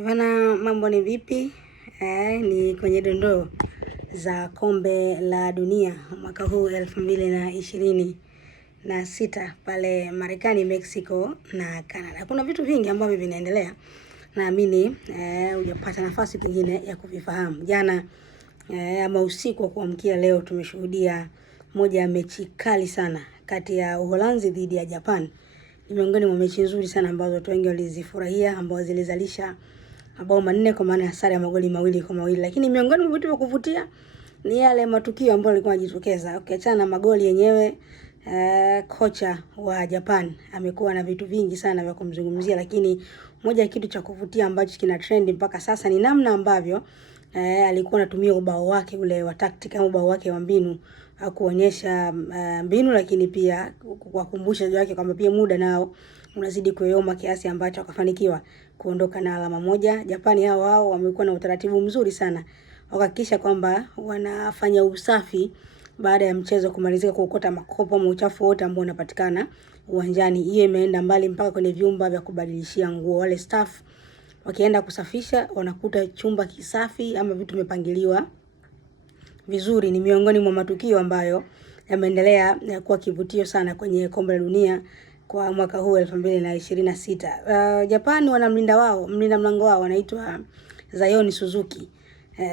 Bana, mambo ni vipi? Ni kwenye dondoo za kombe la dunia mwaka huu 2026 pale Marekani, Mexico na Canada. Kuna vitu vingi ambavyo vinaendelea, naamini hujapata nafasi pengine ya kuvifahamu. Jana ama usiku wa kuamkia leo tumeshuhudia moja ya mechi kali sana kati ya Uholanzi dhidi ya Japan. Ni miongoni mwa mechi nzuri sana ambazo watu wengi walizifurahia, ambazo zilizalisha mabao manne kwa maana ya sare ya magoli 2-2. Lakini miongoni mwa vitu vya kuvutia ni yale matukio ambayo yalikuwa yanajitokeza. Ukiachana na magoli yenyewe, kocha wa Japan amekuwa na vitu vingi sana vya kumzungumzia, lakini moja ya kitu cha kuvutia ambacho kina trend mpaka sasa ni namna ambavyo alikuwa anatumia ubao wake ule wa tactic au ubao wake wa mbinu kuonyesha mbinu, lakini pia kuwakumbusha wake kwamba pia muda nao unazidi kuyoma kiasi ambacho akafanikiwa kuondoka na alama moja. Japani hao wamekuwa na utaratibu mzuri sana wakahakikisha kwamba wanafanya usafi baada ya mchezo kumalizika, kuokota makopo na uchafu wote ambao unapatikana uwanjani. Hiyo imeenda mbali mpaka kwenye vyumba vya kubadilishia nguo. Wale staff wakienda kusafisha wanakuta chumba kisafi ama vitu vimepangiliwa vizuri. Ni miongoni mwa matukio ambayo yameendelea kuwa kivutio sana kwenye kombe la dunia kwa mwaka huu 2026. Japan wana mlinda mlango wao anaitwa Zion Suzuki.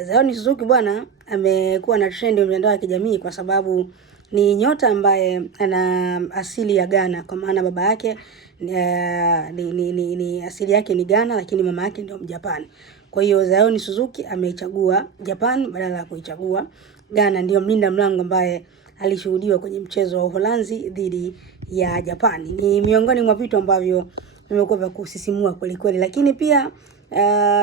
Zion Suzuki bwana amekuwa na trend ya mitandao ya kijamii kwa sababu ni nyota ambaye ana asili ya Ghana, kwa maana baba yake ni asili yake ni Ghana, lakini mama yake ndio Mjapani. Kwa hiyo Zion Suzuki ameichagua Japan badala ya kuichagua Ghana. Ndio mlinda mlango ambaye alishuhudiwa kwenye mchezo wa Uholanzi dhidi ya Japan. Ni miongoni mwa vitu ambavyo vimekuwa vya kusisimua kweli kweli. Lakini pia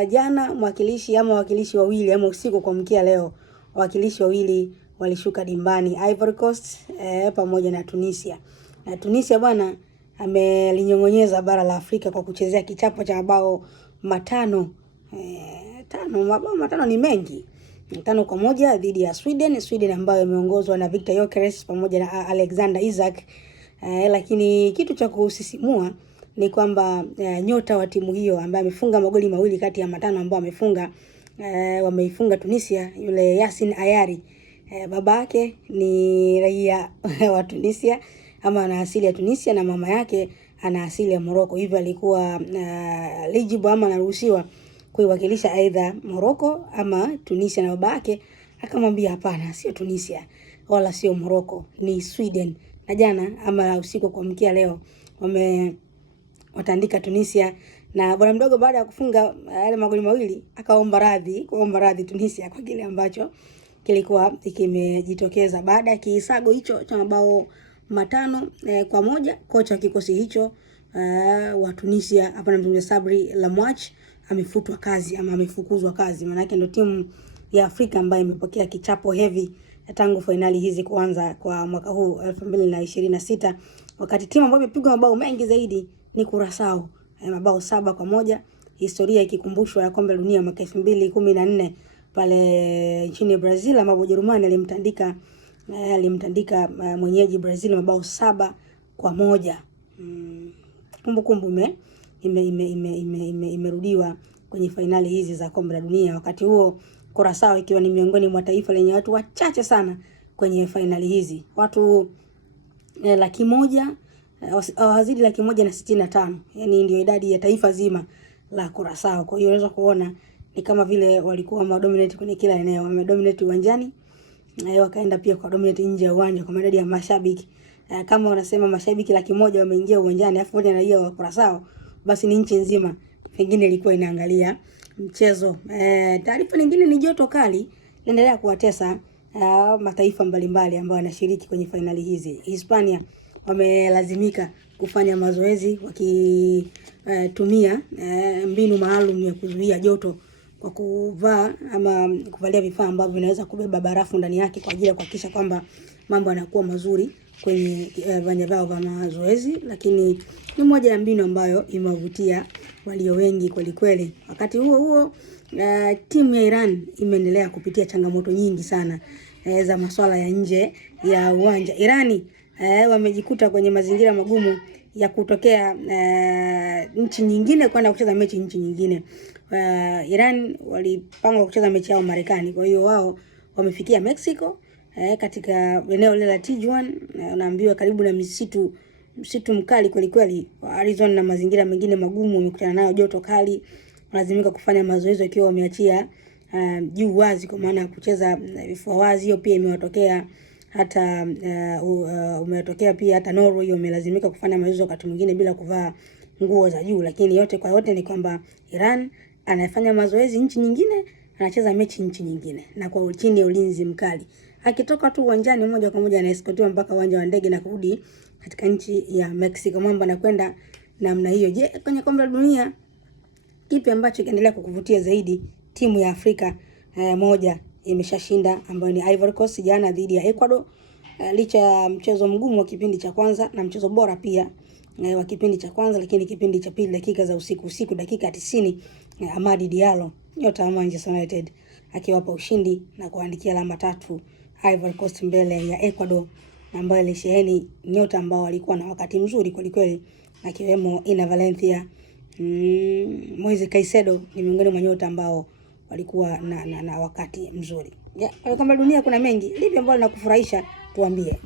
jana wawakilishi wawili ama usiku kwa mkia leo wawakilishi wawili walishuka dimbani, Ivory Coast pamoja na Tunisia. Na Tunisia bwana amelinyongonyeza bara la Afrika kwa kuchezea kichapo cha mabao matano. Mabao matano ni mengi. 5-1 dhidi ya Sweden ambayo imeongozwa na Victor Gyökeres pamoja na Alexander Isak. Lakini kitu cha kusisimua ni kwamba nyota wa timu hiyo ambaye amefunga magoli 2 kati ya 5 ambao amefunga wameifunga Tunisia, yule Yasin Ayari. Baba yake ni raia wa Tunisia ama ana asili ya Tunisia, na mama yake ana asili ya Morocco. Hivyo alikuwa eligible ama anaruhusiwa kuiwakilisha aidha Morocco ama Tunisia, na baba yake akamwambia hapana, sio Tunisia wala sio Morocco, ni Sweden. Na jana ama usiku kwa mkia leo wataandika Tunisia, na bwana mdogo baada ya kufunga yale magoli 2 akaomba radhi Tunisia kwa kile ambacho kilikuwa kimejitokeza baada ya kisago hicho cha mabao 5-1. Kocha wa kikosi hicho wa Tunisia hapa namzungumzia Sabri Lamouach amefutwa kazi ama amefukuzwa kazi. Maana yake ndio timu ya Afrika ambayo imepokea kichapo heavy tangu finali hizi kuanza kwa mwaka huu 2026, wakati timu ambayo imepigwa mabao mengi zaidi ni Curaçao, mabao 7-1, historia ikikumbushwa ya kombe la dunia mwaka 2014 pale nchini Brazil ambapo Ujerumani alimtandika mwenyeji Brazil mabao 7-1. Kumbukumbu imerudiwa kwenye finali hizi za kombe la dunia. Wakati huo Curaçao ikiwa ni miongoni mwa taifa lenye watu wachache sana kwenye finali hizi. Watu 100,000 wazidi 165. Yaani ndio idadi ya taifa zima la Curaçao. Kwa hiyo unaweza kuona ni kama vile walikuwa dominate kwenye kila eneo. Wamedominate uwanjani na wakaenda pia kwa dominate nje ya uwanja kwa idadi ya mashabiki. Kama wanasema mashabiki 100,000 wameingia uwanjani afu wote raia wa Curaçao, basi ni nchi nzima pengine ilikuwa inaangalia mchezo. Taarifa nyingine ni joto kali inaendelea kuwatesa mataifa mbalimbali ambayo yanashiriki kwenye finali hizi. Hispania wamelazimika kufanya mazoezi wakitumia mbinu maalum ya kuzuia joto kwa kuvalia vifaa ambavyo vinaweza kubeba barafu ndani yake kwa ajili ya kuhakikisha kwamba mambo yanakuwa mazuri kwenye viwanja vyao vya mazoezi. Lakini ni moja ya mbinu ambayo imevutia walio wengi kweli kweli. Wakati huo timu ya Iran imeendelea kupitia changamoto nyingi sana za masuala ya nje ya uwanja. Irani wamejikuta kwenye mazingira magumu ya kutokea nchi nyingine kwenda kucheza mechi nchi nyingine. Iran walipanga kucheza mechi yao Marekani, kwa hiyo wao wamefikia Mexico katika eneo lile la Tijuana, unaambiwa karibu na msitu mkali kweli kweli Arizona na mazingira mengine magumu, wamekutana nayo joto kali, lazimika kufanya mazoezi wakiwa wameachia juu wazi, kwa maana kucheza vifua wazi. Hiyo pia imewatokea hata umetokea pia hata Norway, wamelazimika kufanya mazoezi wakati mwingine bila kuvaa nguo za juu. Lakini yote kwa yote ni kwamba Iran anafanya mazoezi nchi nyingine, anacheza mechi nchi nyingine, na kwa chini ya ulinzi mkali. Akitoka tu uwanjani moja kwa moja anaeskortiwa mpaka uwanja wa ndege na kurudi katika nchi ya Mexico. Mambo anakwenda namna hiyo. Je, kwenye kombe la dunia kipi ambacho kiendelea kukuvutia zaidi? Timu ya Afrika moja imeshashinda, ambayo ni Ivory Coast jana dhidi ya Ecuador. Licha ya mchezo mgumu wa kipindi cha kwanza na mchezo bora pia wa kipindi cha kwanza, lakini kipindi cha pili dakika za usiku dakika 90, Amadi Diallo nyota wa Manchester United akiwapa ushindi na kuandikia alama 3 Ivory Coast mbele ya Ecuador, ambayo ilisheheni nyota ambao walikuwa na wakati mzuri kweli kweli, akiwemo Ina Valencia. Moise Caicedo ni miongoni mwa nyota ambao walikuwa na wakati mzuri. Kwa kombe la dunia kuna mengi. Lipi ambalo linakufurahisha? Tuambie.